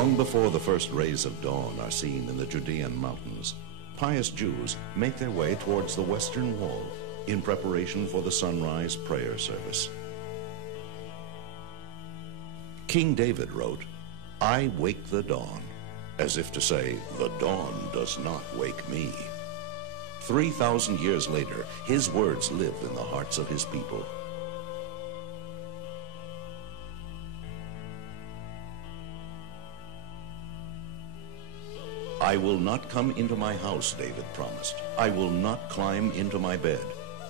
Long before the first rays of dawn are seen in the Judean mountains, pious Jews make their way towards the western wall in preparation for the sunrise prayer service. King David wrote, "I wake the dawn," as if to say, the dawn does not wake me. 3,000 years later, his words live in the hearts of his people. "I will not come into my house," David promised. "I will not climb into my bed.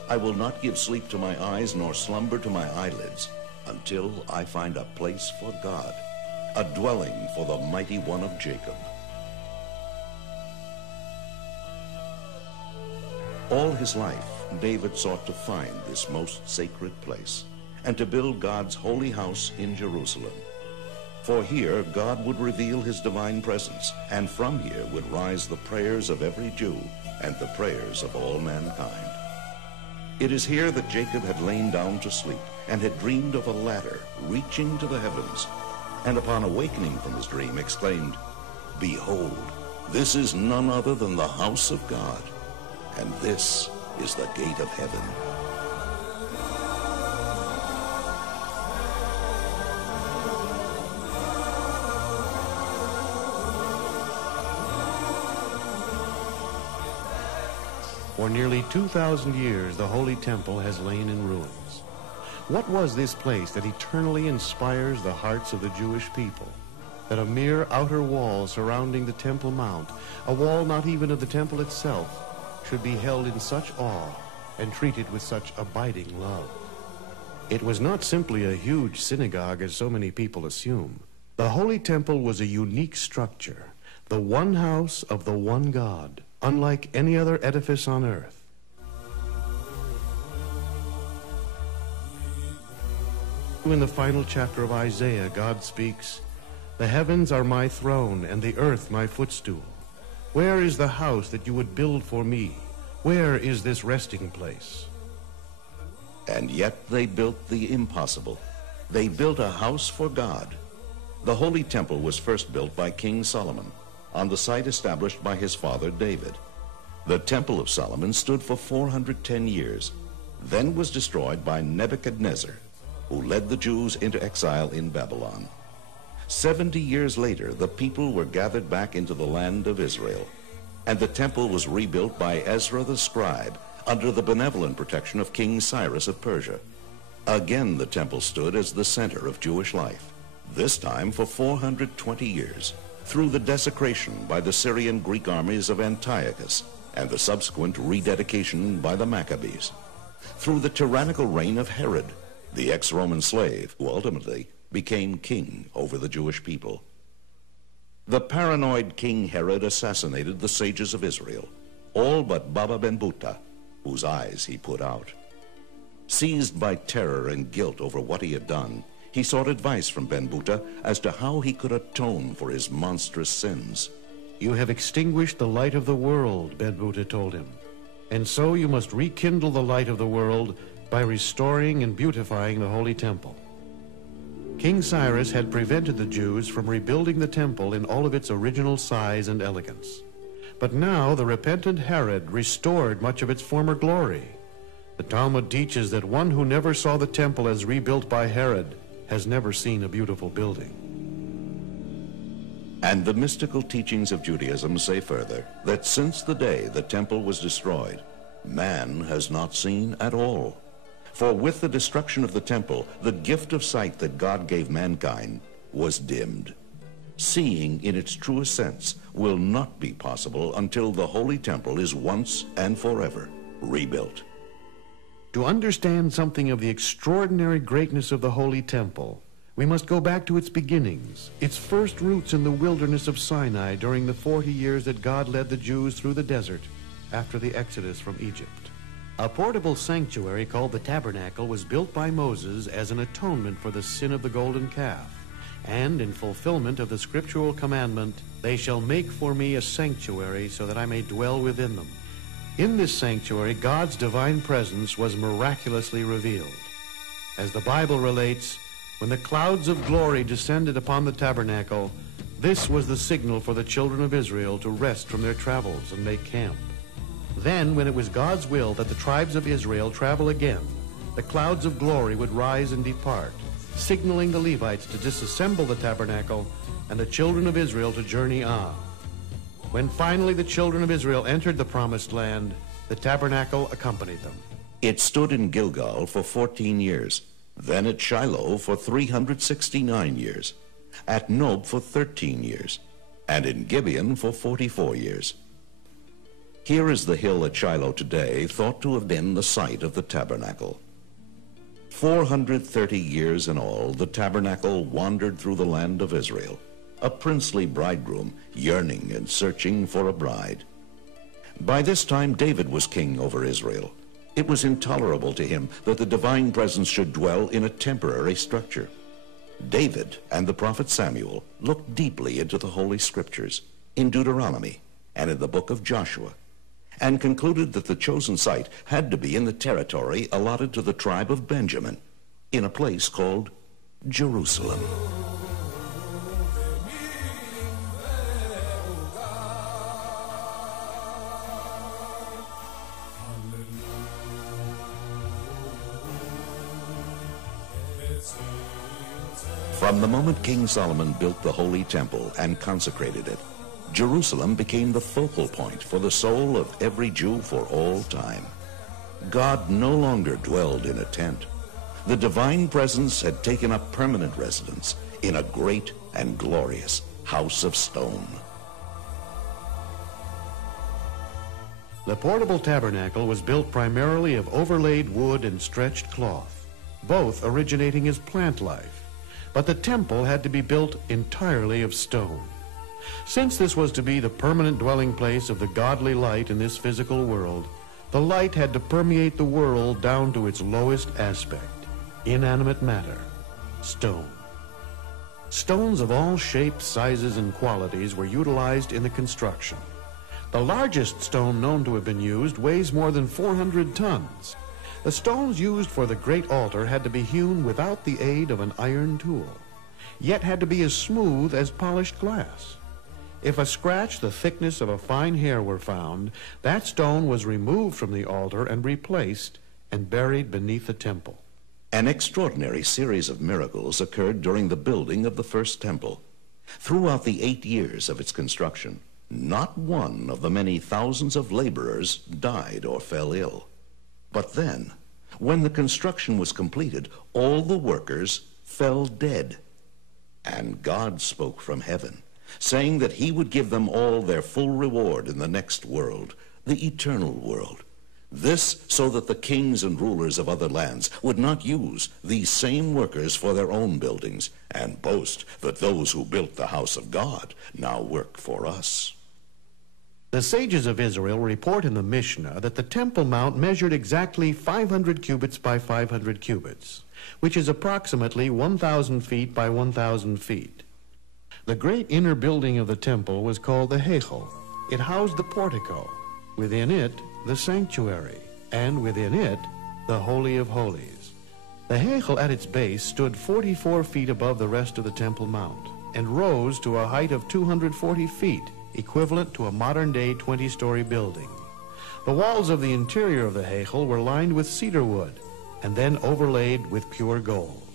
I will not give sleep to my eyes, nor slumber to my eyelids, until I find a place for God, a dwelling for the mighty one of Jacob." All his life, David sought to find this most sacred place and to build God's holy house in Jerusalem. For here, God would reveal his divine presence, and from here would rise the prayers of every Jew and the prayers of all mankind. It is here that Jacob had lain down to sleep and had dreamed of a ladder reaching to the heavens, and upon awakening from his dream exclaimed, "Behold, this is none other than the house of God, and this is the gate of heaven." For nearly 2,000 years, the Holy Temple has lain in ruins. What was this place that eternally inspires the hearts of the Jewish people? That a mere outer wall surrounding the Temple Mount, a wall not even of the temple itself, should be held in such awe and treated with such abiding love. It was not simply a huge synagogue as so many people assume. The Holy Temple was a unique structure, the one house of the one God, unlike any other edifice on earth. In the final chapter of Isaiah, God speaks, "The heavens are my throne, and the earth my footstool. Where is the house that you would build for me? Where is this resting place?" And yet they built the impossible. They built a house for God. The Holy Temple was first built by King Solomon on the site established by his father David. The Temple of Solomon stood for 410 years, then was destroyed by Nebuchadnezzar, who led the Jews into exile in Babylon. 70 years later, the people were gathered back into the land of Israel, and the temple was rebuilt by Ezra the scribe under the benevolent protection of King Cyrus of Persia. Again, the temple stood as the center of Jewish life, this time for 420 years, through the desecration by the Syrian Greek armies of Antiochus and the subsequent rededication by the Maccabees, through the tyrannical reign of Herod, the ex-Roman slave who ultimately became king over the Jewish people. The paranoid King Herod assassinated the sages of Israel, all but Baba Ben Buta, whose eyes he put out. Seized by terror and guilt over what he had done, he sought advice from Ben Buta as to how he could atone for his monstrous sins. "You have extinguished the light of the world," Ben Buta told him, "and so you must rekindle the light of the world by restoring and beautifying the Holy Temple." King Cyrus had prevented the Jews from rebuilding the temple in all of its original size and elegance. But now the repentant Herod restored much of its former glory. The Talmud teaches that one who never saw the temple as rebuilt by Herod has never seen a beautiful building. And the mystical teachings of Judaism say further that since the day the temple was destroyed, man has not seen at all. For with the destruction of the temple, the gift of sight that God gave mankind was dimmed. Seeing in its truest sense will not be possible until the Holy Temple is once and forever rebuilt. To understand something of the extraordinary greatness of the Holy Temple, we must go back to its beginnings, its first roots in the wilderness of Sinai during the 40 years that God led the Jews through the desert after the exodus from Egypt. A portable sanctuary called the Tabernacle was built by Moses as an atonement for the sin of the golden calf, and in fulfillment of the scriptural commandment, "They shall make for me a sanctuary so that I may dwell within them." In this sanctuary, God's divine presence was miraculously revealed. As the Bible relates, when the clouds of glory descended upon the tabernacle, This was the signal for the children of Israel to rest from their travels and make camp. Then, when it was God's will that the tribes of Israel travel again, the clouds of glory would rise and depart, signaling the Levites to disassemble the tabernacle and the children of Israel to journey on. When finally the children of Israel entered the promised land, the tabernacle accompanied them. It stood in Gilgal for 14 years, then at Shiloh for 369 years, at Nob for 13 years, and in Gibeon for 44 years. Here is the hill at Shiloh today, thought to have been the site of the tabernacle. 430 years in all, the tabernacle wandered through the land of Israel, a princely bridegroom yearning and searching for a bride. By this time, David was king over Israel. It was intolerable to him that the divine presence should dwell in a temporary structure. David and the prophet Samuel looked deeply into the Holy Scriptures, in Deuteronomy and in the book of Joshua, and concluded that the chosen site had to be in the territory allotted to the tribe of Benjamin, in a place called Jerusalem. From the moment King Solomon built the Holy Temple and consecrated it, Jerusalem became the focal point for the soul of every Jew for all time. God no longer dwelled in a tent. The divine presence had taken up permanent residence in a great and glorious house of stone. The portable tabernacle was built primarily of overlaid wood and stretched cloth, both originating as plant life. But the temple had to be built entirely of stone. Since this was to be the permanent dwelling place of the godly light in this physical world, the light had to permeate the world down to its lowest aspect, inanimate matter, stone. Stones of all shapes, sizes, and qualities were utilized in the construction. The largest stone known to have been used weighs more than 400 tons. The stones used for the great altar had to be hewn without the aid of an iron tool, yet had to be as smooth as polished glass. If a scratch the thickness of a fine hair were found, that stone was removed from the altar and replaced and buried beneath the temple. An extraordinary series of miracles occurred during the building of the first temple. Throughout the 8 years of its construction, not one of the many thousands of laborers died or fell ill. But then, when the construction was completed, all the workers fell dead. And God spoke from heaven, saying that he would give them all their full reward in the next world, the eternal world. This so that the kings and rulers of other lands would not use these same workers for their own buildings and boast that those who built the house of God now work for us. The sages of Israel report in the Mishnah that the Temple Mount measured exactly 500 cubits by 500 cubits, which is approximately 1,000 feet by 1,000 feet. The great inner building of the temple was called the Heichal. It housed the portico, within it the sanctuary, and within it the Holy of Holies. The Heichal at its base stood 44 feet above the rest of the Temple Mount and rose to a height of 240 feet, equivalent to a modern-day 20-story building. The walls of the interior of the Heichal were lined with cedar wood and then overlaid with pure gold.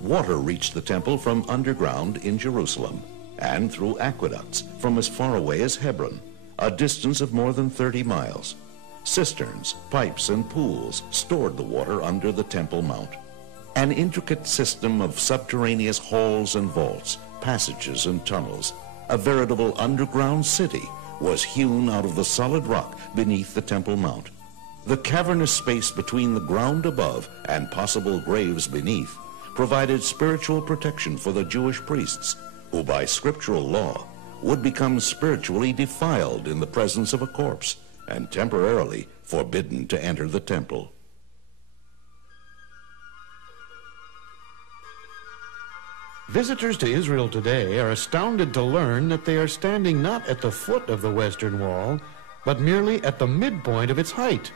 Water reached the temple from underground in Jerusalem and through aqueducts from as far away as Hebron, a distance of more than 30 miles. Cisterns, pipes, and pools stored the water under the Temple Mount. An intricate system of subterraneous halls and vaults, passages and tunnels, a veritable underground city, was hewn out of the solid rock beneath the Temple Mount. The cavernous space between the ground above and possible graves beneath provided spiritual protection for the Jewish priests, who by scriptural law would become spiritually defiled in the presence of a corpse and temporarily forbidden to enter the temple. Visitors to Israel today are astounded to learn that they are standing not at the foot of the Western Wall, but merely at the midpoint of its height.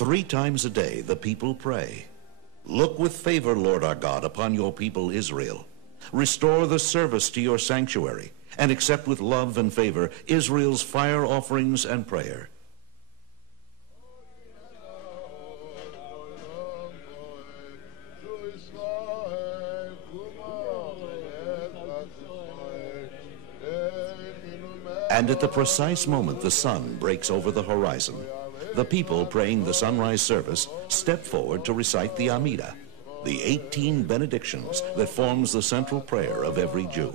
3 times a day the people pray. Look with favor, Lord our God, upon your people Israel. Restore the service to your sanctuary, and accept with love and favor Israel's fire offerings and prayer. And at the precise moment the sun breaks over the horizon, the people praying the sunrise service step forward to recite the Amida, the 18 benedictions that forms the central prayer of every Jew.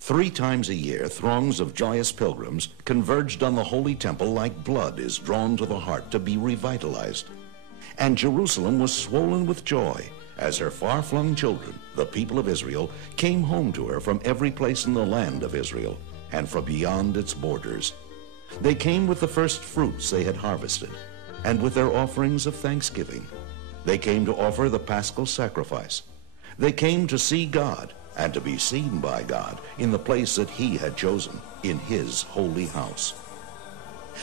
Three times a year, throngs of joyous pilgrims converged on the Holy Temple like blood is drawn to the heart to be revitalized. And Jerusalem was swollen with joy as her far-flung children, the people of Israel, came home to her from every place in the land of Israel and from beyond its borders. They came with the first fruits they had harvested and with their offerings of thanksgiving. They came to offer the paschal sacrifice. They came to see God and to be seen by God in the place that he had chosen, in his holy house.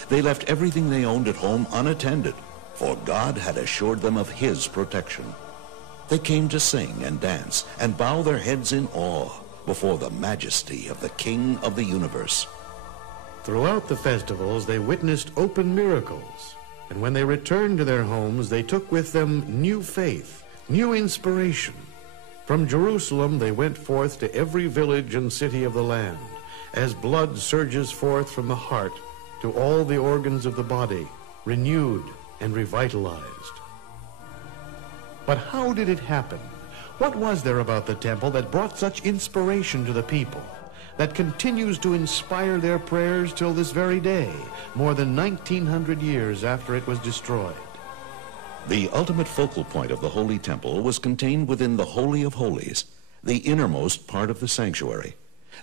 They left everything they owned at home unattended, for God had assured them of his protection. They came to sing and dance and bow their heads in awe before the majesty of the King of the universe. Throughout the festivals, they witnessed open miracles, and when they returned to their homes, they took with them new faith, new inspiration. From Jerusalem they went forth to every village and city of the land, as blood surges forth from the heart to all the organs of the body, renewed and revitalized. But how did it happen? What was there about the temple that brought such inspiration to the people, that continues to inspire their prayers till this very day, more than 1900 years after it was destroyed? The ultimate focal point of the Holy Temple was contained within the Holy of Holies, the innermost part of the sanctuary.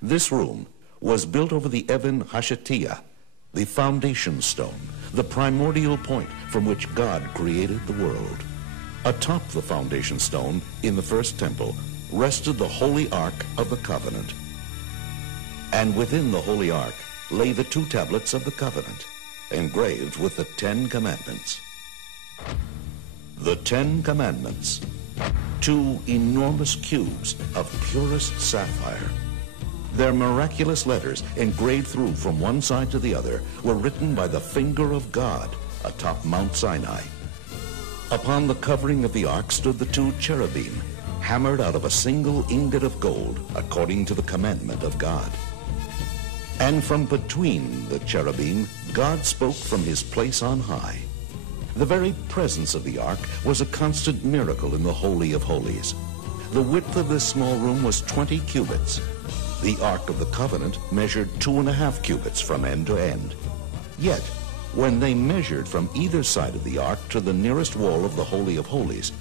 This room was built over the Even Hashatiyah, the foundation stone, the primordial point from which God created the world. Atop the foundation stone in the first temple rested the Holy Ark of the Covenant. And within the Holy Ark lay the 2 tablets of the Covenant, engraved with the 10 Commandments. The 10 Commandments, 2 enormous cubes of purest sapphire. Their miraculous letters, engraved through from one side to the other, were written by the finger of God atop Mount Sinai. Upon the covering of the ark stood the 2 cherubim, hammered out of a single ingot of gold, according to the commandment of God. And from between the cherubim, God spoke from his place on high. The very presence of the ark was a constant miracle in the Holy of Holies. The width of this small room was 20 cubits. The Ark of the Covenant measured 2.5 cubits from end to end. Yet, when they measured from either side of the ark to the nearest wall of the Holy of Holies,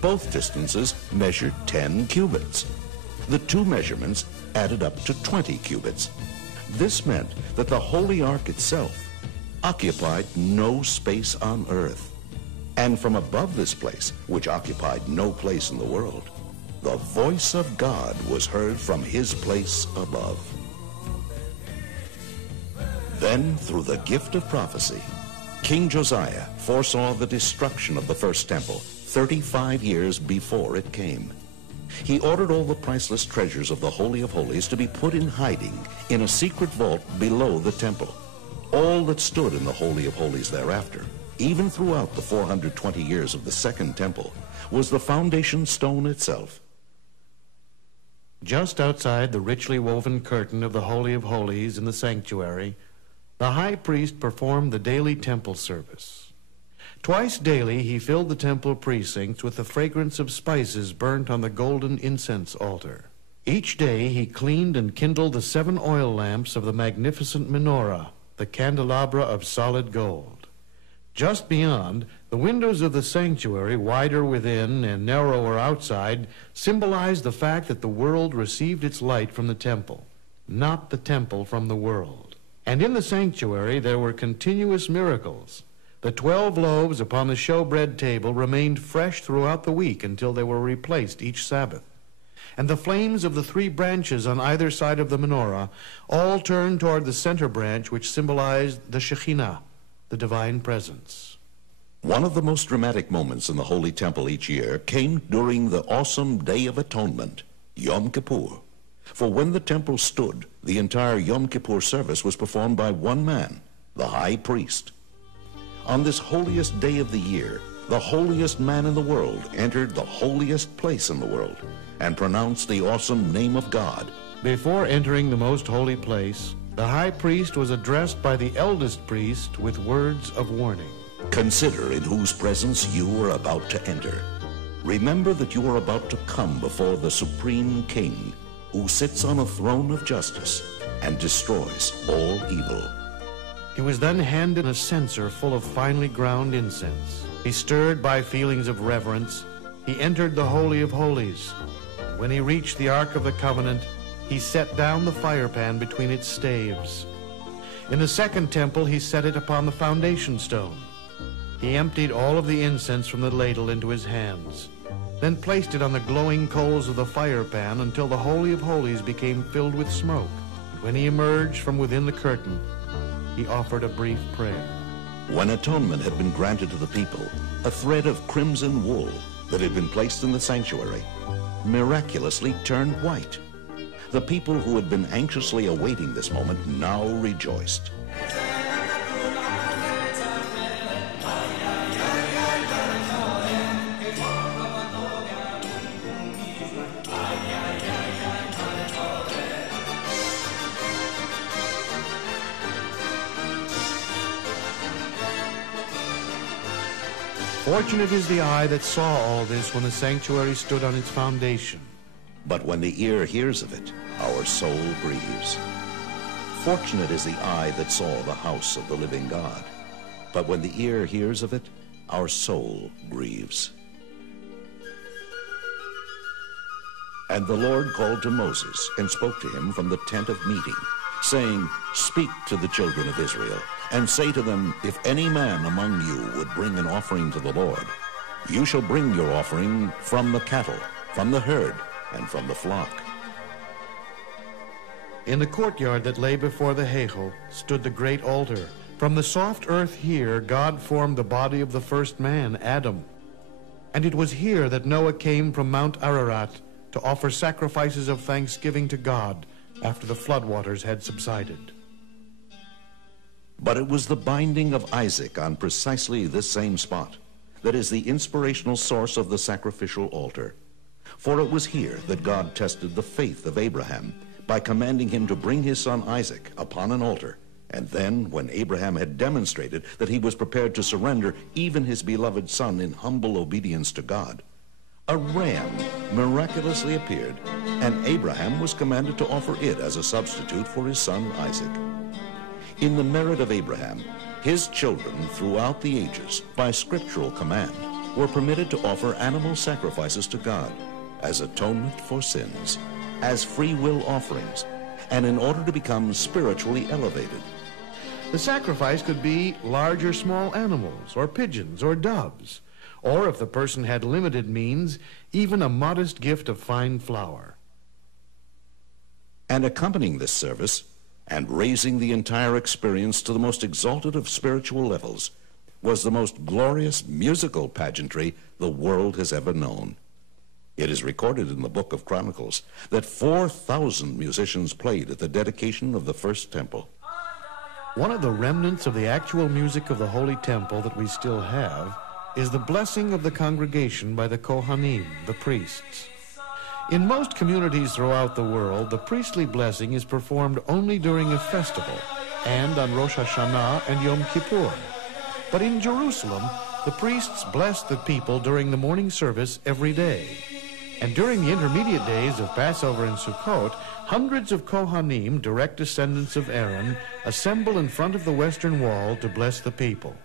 both distances measured 10 cubits. The 2 measurements added up to 20 cubits. This meant that the Holy Ark itself occupied no space on earth. And from above this place, which occupied no place in the world, the voice of God was heard from his place above. Then, through the gift of prophecy, King Josiah foresaw the destruction of the first temple 35 years before it came. He ordered all the priceless treasures of the Holy of Holies to be put in hiding in a secret vault below the temple. All that stood in the Holy of Holies thereafter, even throughout the 420 years of the Second Temple, was the foundation stone itself. Just outside the richly woven curtain of the Holy of Holies in the sanctuary, the high priest performed the daily temple service. Twice daily he filled the temple precincts with the fragrance of spices burnt on the golden incense altar. Each day he cleaned and kindled the 7 oil lamps of the magnificent menorah, the candelabra of solid gold. Just beyond, the windows of the sanctuary, wider within and narrower outside, symbolized the fact that the world received its light from the temple, not the temple from the world. And in the sanctuary there were continuous miracles. The 12 loaves upon the showbread table remained fresh throughout the week until they were replaced each Sabbath. And the flames of the 3 branches on either side of the menorah all turned toward the center branch, which symbolized the Shekhinah, the divine presence. One of the most dramatic moments in the Holy Temple each year came during the awesome Day of Atonement, Yom Kippur. For when the temple stood, the entire Yom Kippur service was performed by one man, the high priest. On this holiest day of the year, the holiest man in the world entered the holiest place in the world and pronounced the awesome name of God. Before entering the most holy place, the high priest was addressed by the eldest priest with words of warning. Consider in whose presence you are about to enter. Remember that you are about to come before the Supreme King, who sits on a throne of justice and destroys all evil. He was then handed a censer full of finely ground incense. He, stirred by feelings of reverence, he entered the Holy of Holies. When he reached the Ark of the Covenant, he set down the firepan between its staves. In the second temple, he set it upon the foundation stone. He emptied all of the incense from the ladle into his hands, then placed it on the glowing coals of the firepan until the Holy of Holies became filled with smoke. And when he emerged from within the curtain, he offered a brief prayer. When atonement had been granted to the people, a thread of crimson wool that had been placed in the sanctuary miraculously turned white. The people who had been anxiously awaiting this moment now rejoiced. Fortunate is the eye that saw all this when the sanctuary stood on its foundation. But when the ear hears of it, our soul grieves. Fortunate is the eye that saw the house of the living God. But when the ear hears of it, our soul grieves. And the Lord called to Moses and spoke to him from the tent of meeting, saying, Speak to the children of Israel, and say to them, If any man among you would bring an offering to the Lord, you shall bring your offering from the cattle, from the herd, and from the flock. In the courtyard that lay before the Heichal stood the great altar. From the soft earth here, God formed the body of the first man, Adam. And it was here that Noah came from Mount Ararat to offer sacrifices of thanksgiving to God after the floodwaters had subsided. But it was the binding of Isaac on precisely this same spot that is the inspirational source of the sacrificial altar. For it was here that God tested the faith of Abraham by commanding him to bring his son Isaac upon an altar. And then, when Abraham had demonstrated that he was prepared to surrender even his beloved son in humble obedience to God, a ram miraculously appeared, and Abraham was commanded to offer it as a substitute for his son Isaac. In the merit of Abraham, his children throughout the ages, by scriptural command, were permitted to offer animal sacrifices to God as atonement for sins, as free will offerings, and in order to become spiritually elevated. The sacrifice could be large or small animals, or pigeons, or doves, or if the person had limited means, even a modest gift of fine flour. And accompanying this service, and raising the entire experience to the most exalted of spiritual levels, was the most glorious musical pageantry the world has ever known. It is recorded in the Book of Chronicles that 4,000 musicians played at the dedication of the first temple. One of the remnants of the actual music of the Holy Temple that we still have is the blessing of the congregation by the Kohanim, the priests. In most communities throughout the world, the priestly blessing is performed only during a festival and on Rosh Hashanah and Yom Kippur. But in Jerusalem, The priests blessed the people during the morning service every day. And during the intermediate days of Passover and Sukkot, hundreds of Kohanim, direct descendants of Aaron, assemble in front of the western wall to bless the people.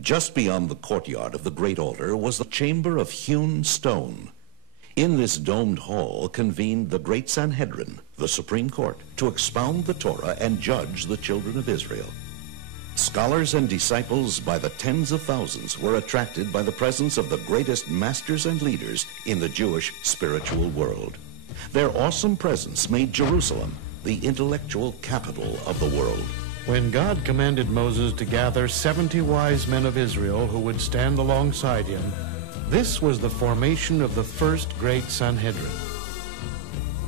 Just beyond the courtyard of the great altar was the chamber of hewn stone. In this domed hall convened the great Sanhedrin, the Supreme Court, to expound the Torah and judge the children of Israel. Scholars and disciples by the tens of thousands were attracted by the presence of the greatest masters and leaders in the Jewish spiritual world. Their awesome presence made Jerusalem the intellectual capital of the world. When God commanded Moses to gather 70 wise men of Israel who would stand alongside him, this was the formation of the first great Sanhedrin.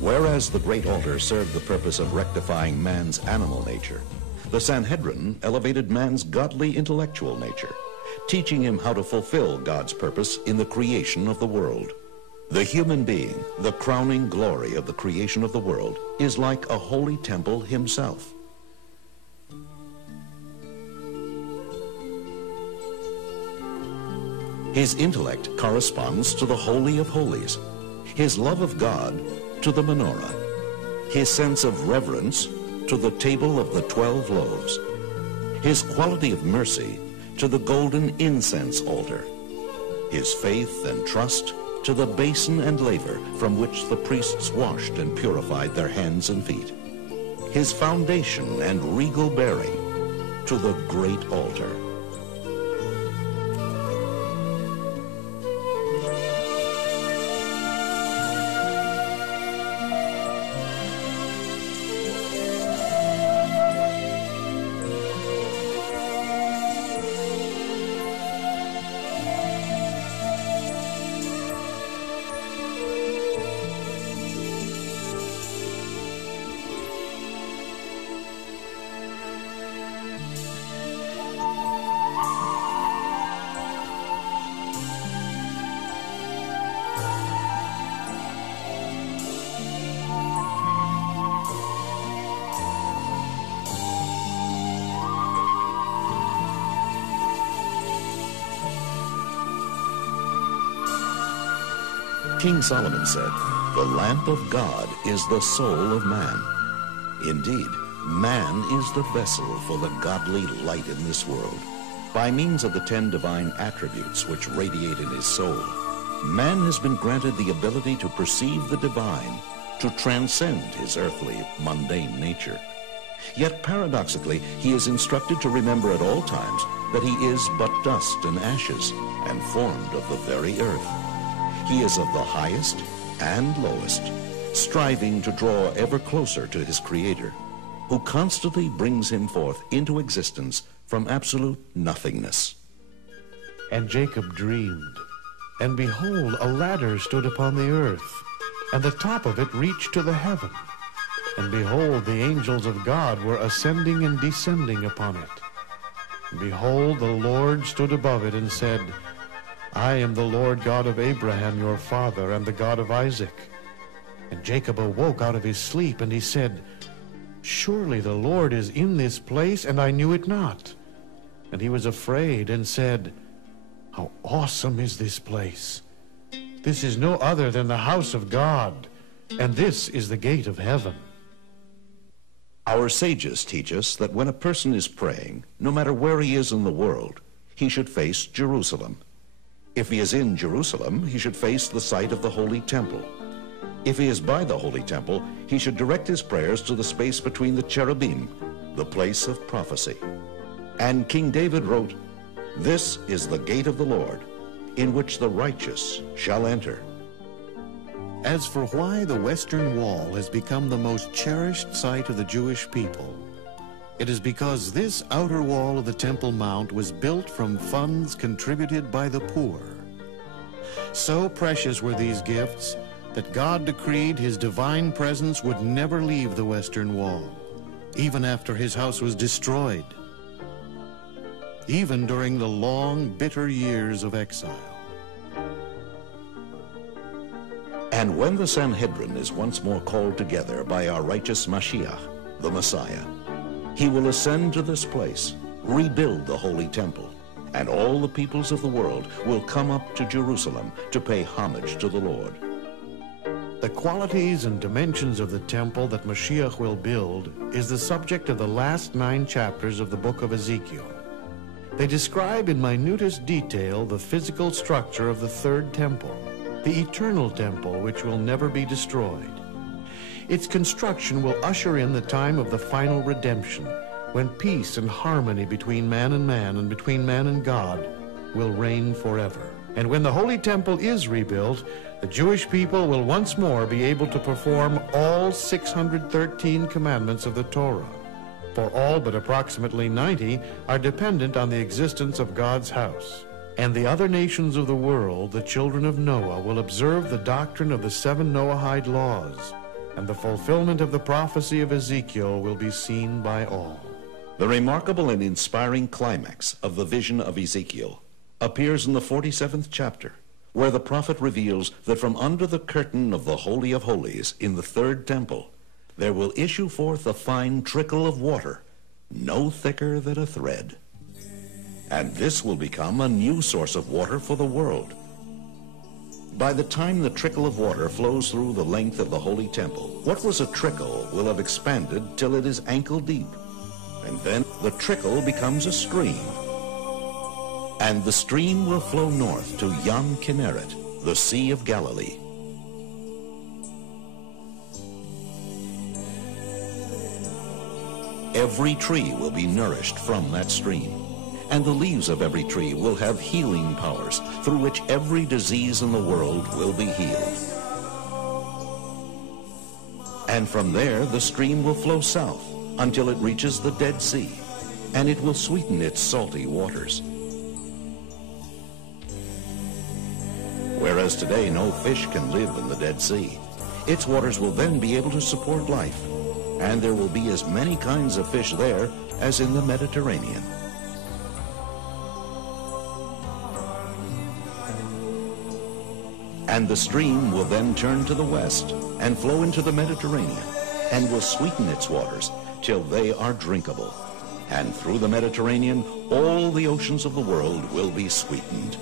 Whereas the great altar served the purpose of rectifying man's animal nature, the Sanhedrin elevated man's godly intellectual nature, teaching him how to fulfill God's purpose in the creation of the world. The human being, the crowning glory of the creation of the world, is like a holy temple himself. His intellect corresponds to the Holy of Holies, his love of God to the menorah, his sense of reverence to the table of the 12 loaves, his quality of mercy to the golden incense altar, his faith and trust to the basin and laver from which the priests washed and purified their hands and feet, his foundation and regal bearing to the great altar. King Solomon said, "The lamp of God is the soul of man." Indeed, man is the vessel for the godly light in this world. By means of the 10 divine attributes which radiate in his soul, man has been granted the ability to perceive the divine to transcend his earthly, mundane nature. Yet paradoxically, he is instructed to remember at all times that he is but dust and ashes, and formed of the very earth. He is of the highest and lowest, striving to draw ever closer to his Creator, who constantly brings him forth into existence from absolute nothingness. And Jacob dreamed, and behold, a ladder stood upon the earth, and the top of it reached to the heaven. And behold, the angels of God were ascending and descending upon it. And behold, the Lord stood above it and said, I am the Lord God of Abraham your father, and the God of Isaac. And Jacob awoke out of his sleep, and he said, Surely the Lord is in this place, and I knew it not. And he was afraid and said, How awesome is this place! This is no other than the house of God, and this is the gate of heaven. Our sages teach us that when a person is praying, no matter where he is in the world, he should face Jerusalem. If he is in Jerusalem, he should face the site of the Holy Temple. If he is by the Holy Temple, he should direct his prayers to the space between the cherubim, the place of prophecy. And King David wrote, This is the gate of the Lord, in which the righteous shall enter. As for why the Western Wall has become the most cherished site of the Jewish people, it is because this outer wall of the Temple Mount was built from funds contributed by the poor. So precious were these gifts that God decreed his divine presence would never leave the Western Wall, even after his house was destroyed, even during the long, bitter years of exile. And when the Sanhedrin is once more called together by our righteous Mashiach, the Messiah, he will ascend to this place, rebuild the Holy Temple, and all the peoples of the world will come up to Jerusalem to pay homage to the Lord. The qualities and dimensions of the temple that Mashiach will build is the subject of the last 9 chapters of the book of Ezekiel. They describe in minutest detail the physical structure of the third temple, the eternal temple which will never be destroyed. Its construction will usher in the time of the final redemption, when peace and harmony between man and between man and God will reign forever. And when the Holy Temple is rebuilt, the Jewish people will once more be able to perform all 613 commandments of the Torah, for all but approximately 90 are dependent on the existence of God's house. And the other nations of the world, the children of Noah, will observe the doctrine of the 7 Noahide laws, and the fulfillment of the prophecy of Ezekiel will be seen by all. The remarkable and inspiring climax of the vision of Ezekiel appears in the 47th chapter, where the prophet reveals that from under the curtain of the Holy of Holies in the third temple, there will issue forth a fine trickle of water, no thicker than a thread. And this will become a new source of water for the world. By the time the trickle of water flows through the length of the Holy Temple, what was a trickle will have expanded till it is ankle deep. And then the trickle becomes a stream. And the stream will flow north to Yam Kinneret, the Sea of Galilee. Every tree will be nourished from that stream, and the leaves of every tree will have healing powers through which every disease in the world will be healed. And from there the stream will flow south until it reaches the Dead Sea, and it will sweeten its salty waters. Whereas today no fish can live in the Dead Sea, its waters will then be able to support life, and there will be as many kinds of fish there as in the Mediterranean. And the stream will then turn to the west and flow into the Mediterranean, and will sweeten its waters till they are drinkable. And through the Mediterranean, all the oceans of the world will be sweetened.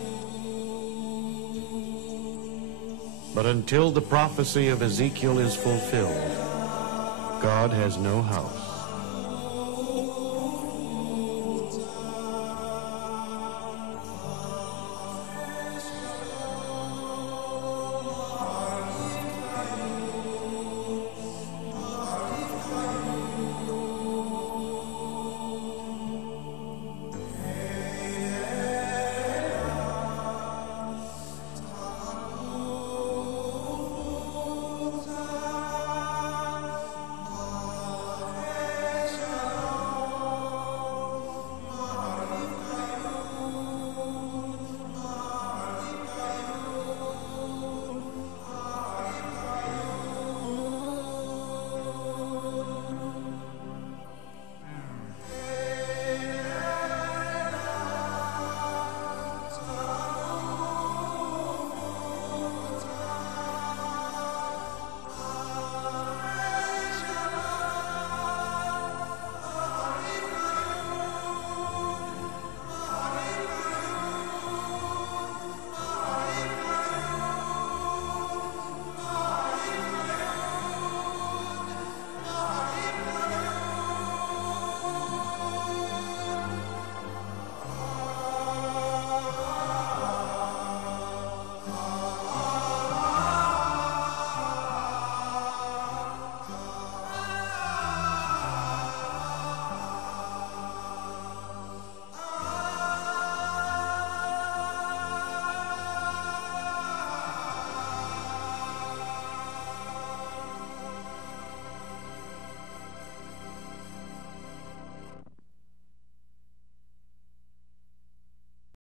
But until the prophecy of Ezekiel is fulfilled, God has no house.